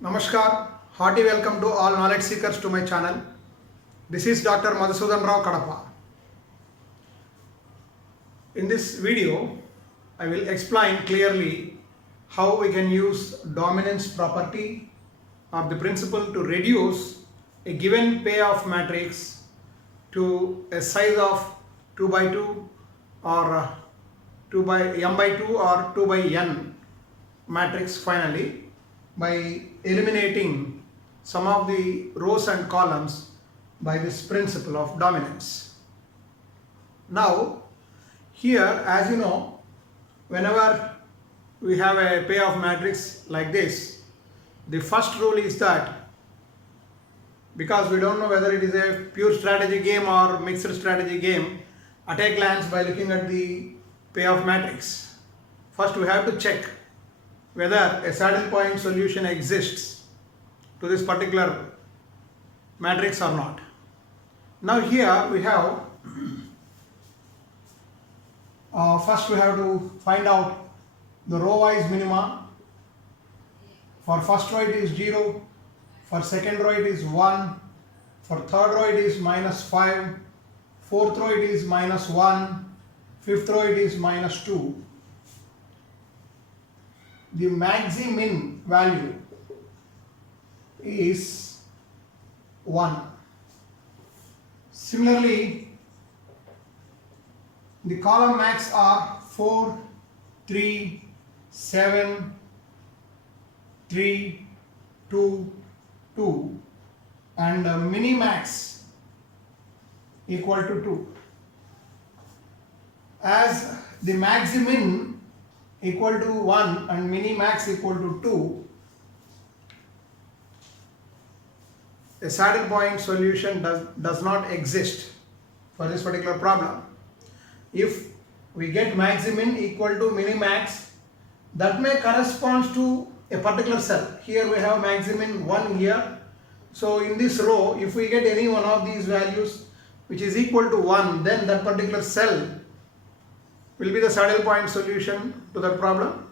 Namaskar, hearty welcome to all knowledge seekers to my channel. This is Dr. Madhusudan Rao Kadapa. In this video, I will explain clearly how we can use dominance property or the principle to reduce a given payoff matrix to a size of 2 by 2 or 2 by m by 2 or 2 by n matrix finally by eliminating some of the rows and columns by this principle of dominance. Now here, as you know, whenever we have a payoff matrix like this, the first rule is that because we don't know whether it is a pure strategy game or mixed strategy game at a glance by looking at the payoff matrix, first we have to check whether a saddle point solution exists to this particular matrix or not. Now here we have first we have to find out the row wise minima. For first row it is 0, for second row it is 1, for third row it is -5, fourth row it is -1, fifth row it is -2. The maximin value is 1. Similarly, the column max are 4, 3, 7, 3, 2, 2 and minimax equal to 2. As the maximin equal to 1 and minimax equal to 2, a saddle point solution does not exist for this particular problem. If we get maximin equal to minimax, that may correspond to a particular cell. Here we have maximin 1 here. So in this row, if we get any one of these values which is equal to 1, then that particular cell will be the saddle point solution to that problem,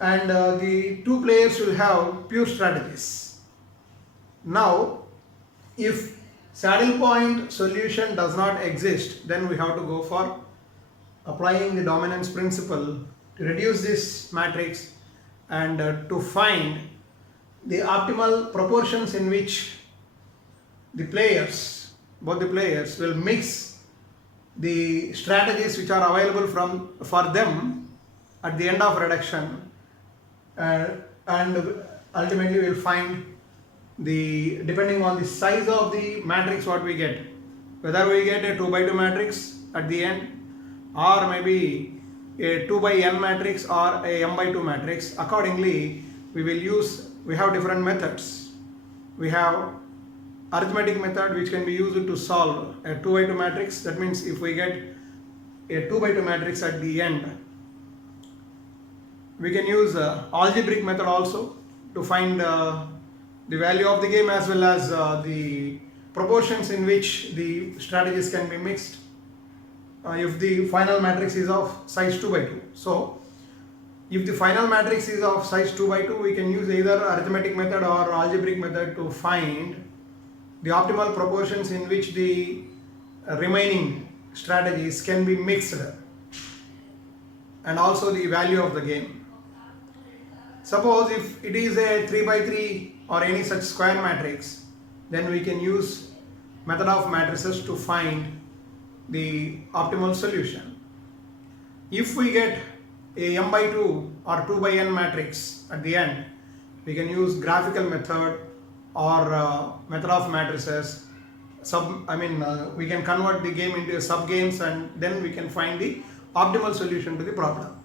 and the two players will have pure strategies. Now if saddle point solution does not exist, then we have to go for applying the dominance principle to reduce this matrix and to find the optimal proportions in which the players, both the players, will mix the strategies which are available for them at the end of reduction, and ultimately we will find the, depending on the size of the matrix what we get, whether we get a 2 by 2 matrix at the end or maybe a 2 by n matrix or a m by 2 matrix. Accordingly we have different methods. We have arithmetic method which can be used to solve a 2 by 2 matrix. That means if we get a 2 by 2 matrix at the end, we can use algebraic method also to find the value of the game as well as the proportions in which the strategies can be mixed if the final matrix is of size 2 by 2. So if the final matrix is of size 2 by 2, we can use either arithmetic method or algebraic method to find the optimal proportions in which the remaining strategies can be mixed and also the value of the game. Suppose if it is a 3 by 3 or any such square matrix, then we can use method of matrices to find the optimal solution. If we get a m by 2 or 2 by n matrix at the end, we can use graphical method or method of matrices. We can convert the game into sub games and then we can find the optimal solution to the problem.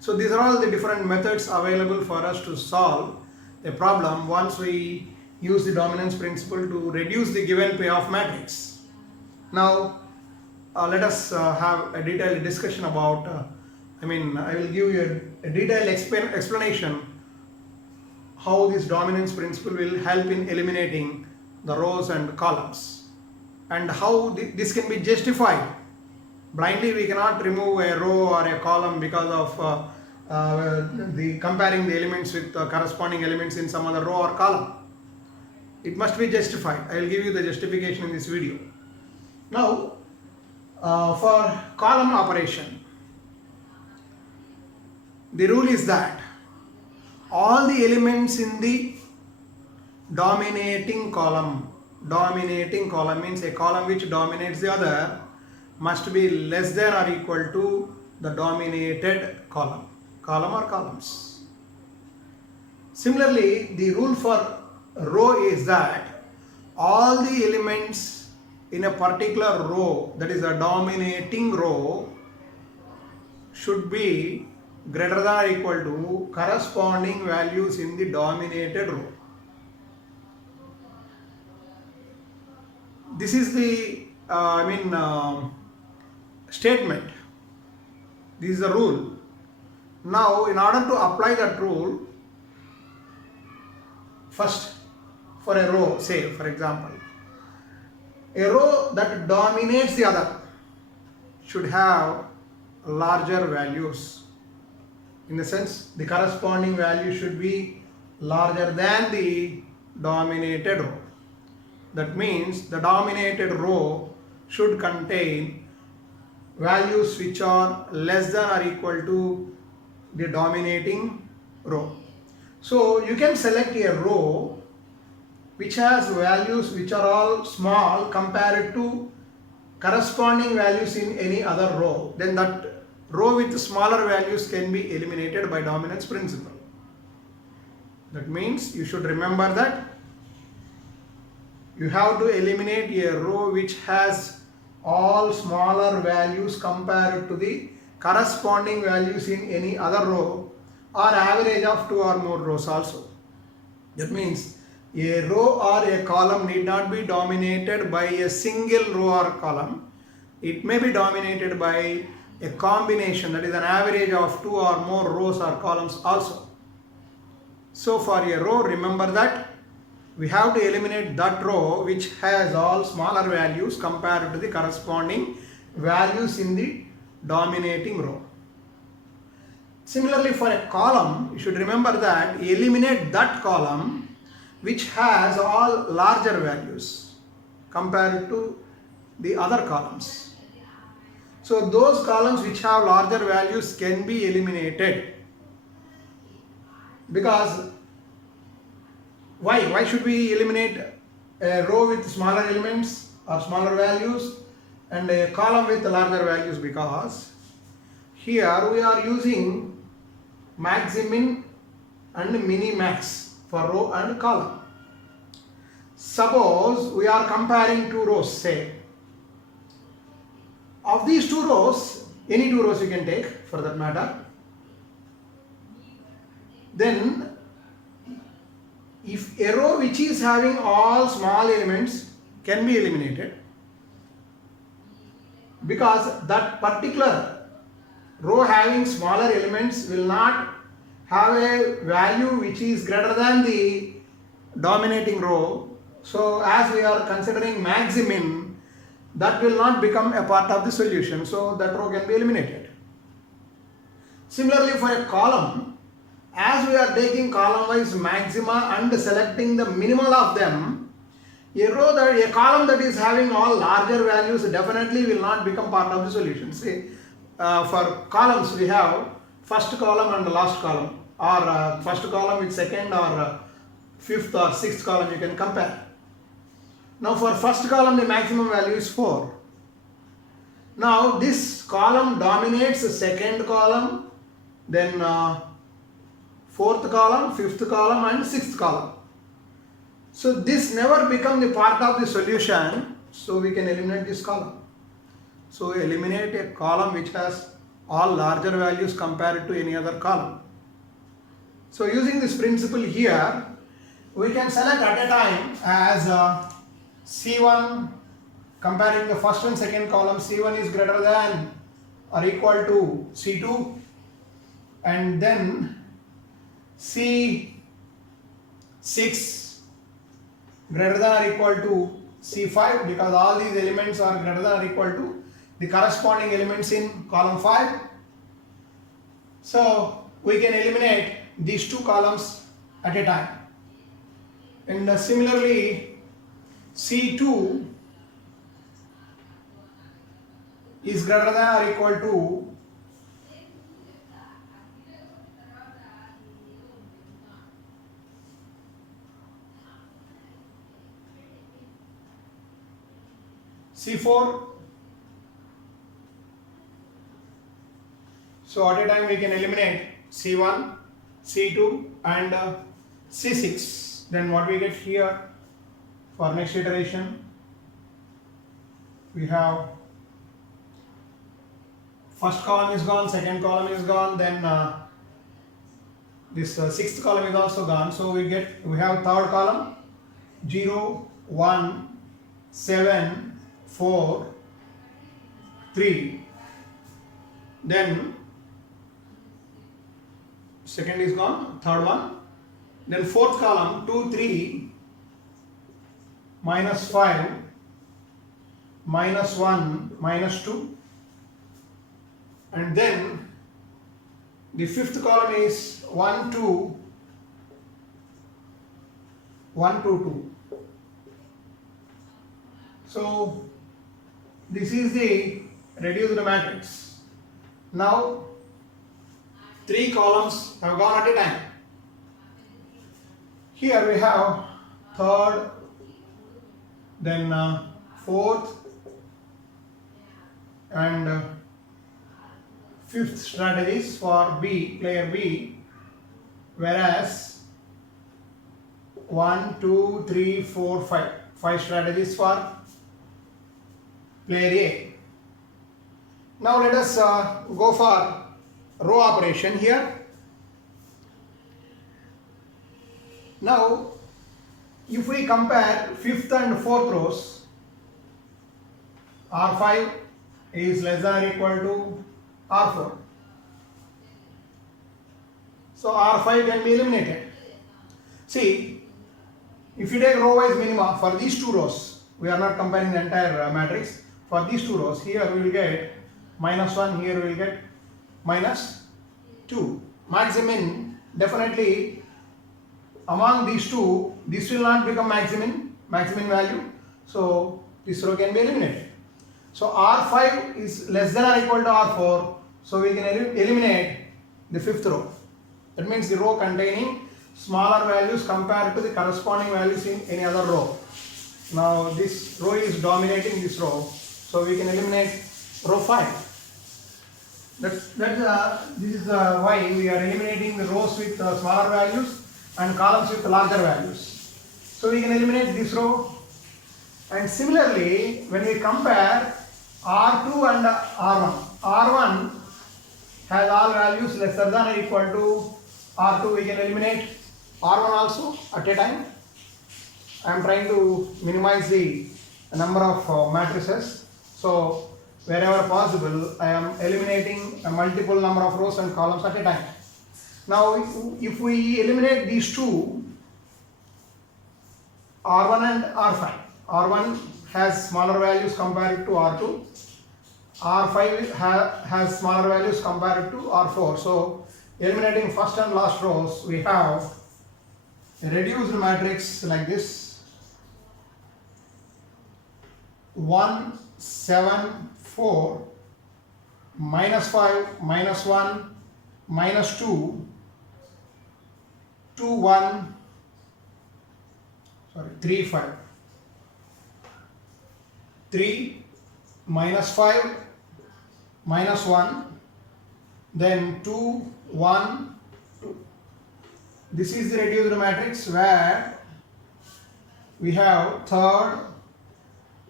So these are all the different methods available for us to solve a problem once we use the dominance principle to reduce the given payoff matrix. Now let us have a detailed discussion about I will give you a detailed explanation how this dominance principle will help in eliminating the rows and columns and how this can be justified. Blindly we cannot remove a row or a column because of the comparing the elements with corresponding elements in some other row or column. It must be justified. I will give you the justification in this video. Now, for column operation, the rule is that all the elements in the dominating column means a column which dominates the other must be less than or equal to the dominated column or columns. Similarly, the rule for row is that all the elements in a particular row, that is a dominating row, should be greater than or equal to corresponding values in the dominated row. This is the statement. This is the rule. Now, in order to apply that rule, first, for a row, say for example, a row that dominates the other should have larger values. In the sense, the corresponding value should be larger than the dominated row. That means the dominated row should contain values which are less than or equal to the dominating row. So you can select a row which has values which are all small compared to corresponding values in any other row. Then that row with smaller values can be eliminated by dominance principle. That means you should remember that you have to eliminate a row which has all smaller values compared to the corresponding values in any other row, or average of 2 or more rows also. That means a row or a column need not be dominated by a single row or column. It may be dominated by a combination, that is an average of 2 or more rows or columns also. So for a row, remember that we have to eliminate that row which has all smaller values compared to the corresponding values in the dominating row. Similarly, for a column, you should remember that eliminate that column which has all larger values compared to the other columns. So those columns which have larger values can be eliminated. Because why should we eliminate a row with smaller elements or smaller values and a column with larger values? Because here we are using max-min and mini-max for row and column. Suppose we are comparing two rows, say. Of these two rows, any two rows you can take for that matter. Then if a row which is having all small elements can be eliminated, because that particular row having smaller elements will not have a value which is greater than the dominating row. So as we are considering max-min, that will not become a part of the solution. So that row can be eliminated. Similarly, for a column, as we are taking column-wise maxima and selecting the minimal of them, a column that is having all larger values definitely will not become part of the solution. See, for columns we have first column and last column, or first column with second or fifth or sixth column you can compare. Now for first column the maximum value is 4. Now this column dominates the second column, then fourth column, fifth column and sixth column. So this never become the part of the solution, so we can eliminate this column. So eliminate a column which has all larger values compared to any other column. So using this principle here, we can select at a time as C1, comparing the first and second column, C1 is greater than or equal to C2, and then C6 greater than or equal to C5, because all these elements are greater than or equal to the corresponding elements in column 5. So we can eliminate these two columns at a time. And similarly, C2 is greater than or equal to C4. So at a time we can eliminate C1, C2 and C6. Then what we get here for next iteration, we have first column is gone, second column is gone, then this sixth column is also gone. So we have third column 0, 1, 7, 4, 3. Then second is gone, third one. Then fourth column 2, 3, minus 5, minus 1, minus 2. And then the fifth column is 1, 2, 1, 2, 2. So this is the reduced matrix. Now 3 columns have gone at a time. Here we have third, then fourth and fifth strategies for B, player B, whereas 1, 2, 3, 4, 5 strategies for player A. Now let us go for row operation here. Now if we compare fifth and fourth rows, R5 is less than or equal to R4. So R5 can be eliminated. See, if you take row wise minima for these two rows, we are not comparing the entire matrix. For these two rows, here we will get minus 1, here we will get minus 2. Maximum, definitely among these two, this will not become maximum value. So this row can be eliminated. So R5 is less than or equal to R4. So we can eliminate the fifth row. That means the row containing smaller values compared to the corresponding values in any other row. Now this row is dominating this row. So we can eliminate row 5. This is why we are eliminating the rows with smaller values and columns with larger values. So we can eliminate this row. And similarly, when we compare R2 and R1, R1 has all values lesser than or equal to R2. We can eliminate R1 also at a time. I am trying to minimize the number of matrices. So wherever possible, I am eliminating a multiple number of rows and columns at a time. Now if we eliminate these two, R1 and R5, R1 has smaller values compared to R2, R5 has smaller values compared to R4. So eliminating first and last rows, we have a reduced matrix like this: 1, 7, 4, minus 5, minus 1, minus 2, 2, 1, 3, 5, 3, minus 5, minus 1, then 2, 1, 2. This is the reduced matrix where we have third,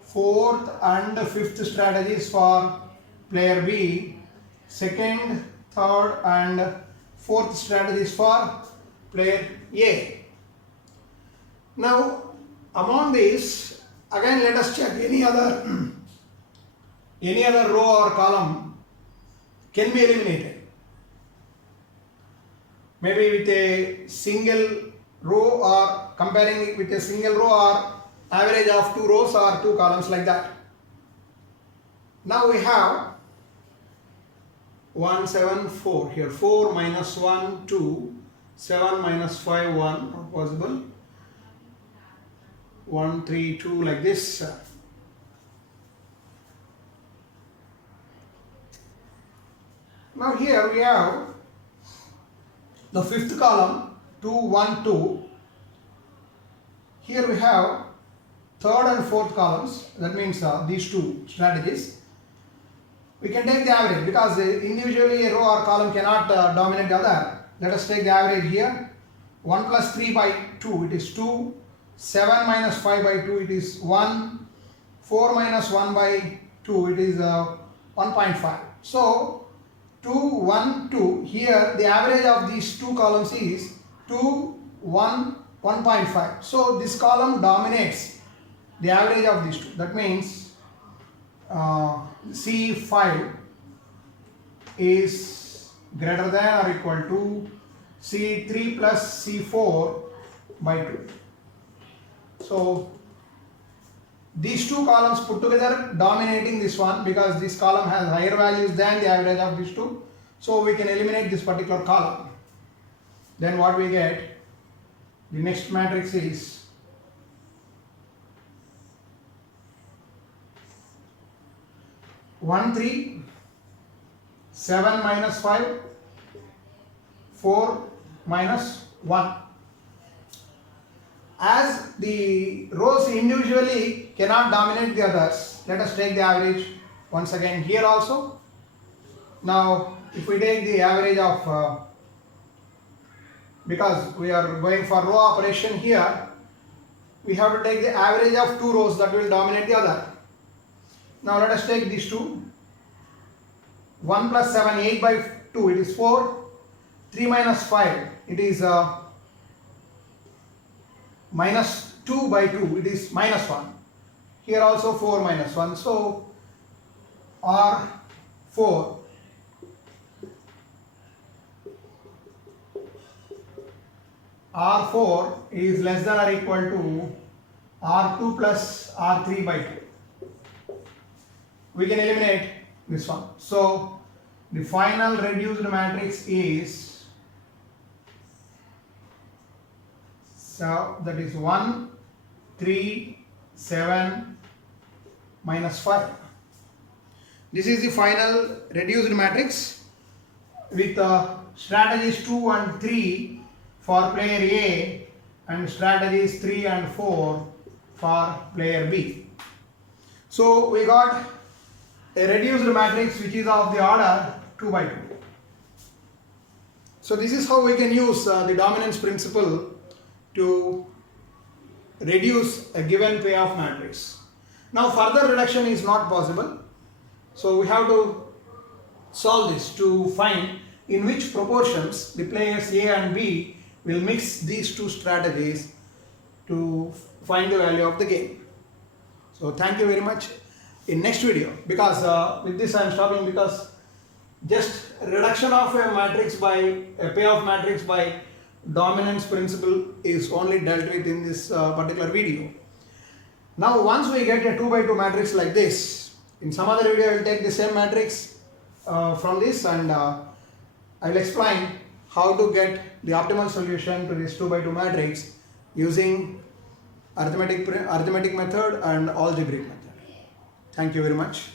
fourth and fifth strategies for player B, second, third and fourth strategies for player A. Now among these, again let us check any other row or column can be eliminated. Maybe with a single row, or comparing it with a single row, or average of 2 rows or 2 columns, like that. Now we have 1, 7, 4. Here 4 minus 1, 2. 7 minus 5, 1. Not possible. 1, 3, 2 like this. Now here we have the fifth column 2, 1, 2. Here we have third and fourth columns. That means these two strategies. We can take the average because individually a row or column cannot dominate the other. Let us take the average here. 1 plus 3 by 2, it is 2. 7 minus 5 by 2, it is 1. 4 minus 1 by 2, it is 1.5. So 2, 1, 2. Here the average of these two columns is 2, 1, 1.5. So this column dominates the average of these two. That means C5 is greater than or equal to C3 plus C4 by 2. So these two columns put together dominating this one because this column has higher values than the average of these two. So we can eliminate this particular column. Then what we get, the next matrix is 1, 3, 7 minus 5, 4 minus 1. As the rows individually cannot dominate the others, let us take the average once again here also. Now if we take the average of, because we are going for row operation here, we have to take the average of two rows that will dominate the other. Now let us take these two. 1 plus 7, 8 by 2, it is 4. 3 minus 5, it is minus 2 by 2, it is minus 1. Here also 4 minus 1. So R4 is less than or equal to R2 plus R3 by 2. We can eliminate this one. So the final reduced matrix is, so that is 1, 3, 7 minus 5. This is the final reduced matrix with strategies 2 and 3 for player A and strategies 3 and 4 for player B. So we got a reduced matrix which is of the order 2 by 2. So this is how we can use the dominance principle to reduce a given payoff matrix. Now further reduction is not possible. So we have to solve this to find in which proportions the players A and B will mix these two strategies to find the value of the game. So thank you very much. In next video, because with this I am stopping, because just reduction of a matrix by a payoff matrix by dominance principle is only dealt with in this particular video. Now once we get a 2 by 2 matrix like this, in some other video I will take the same matrix from this and I will explain how to get the optimal solution to this 2 by 2 matrix using arithmetic method and algebraic method. Thank you very much.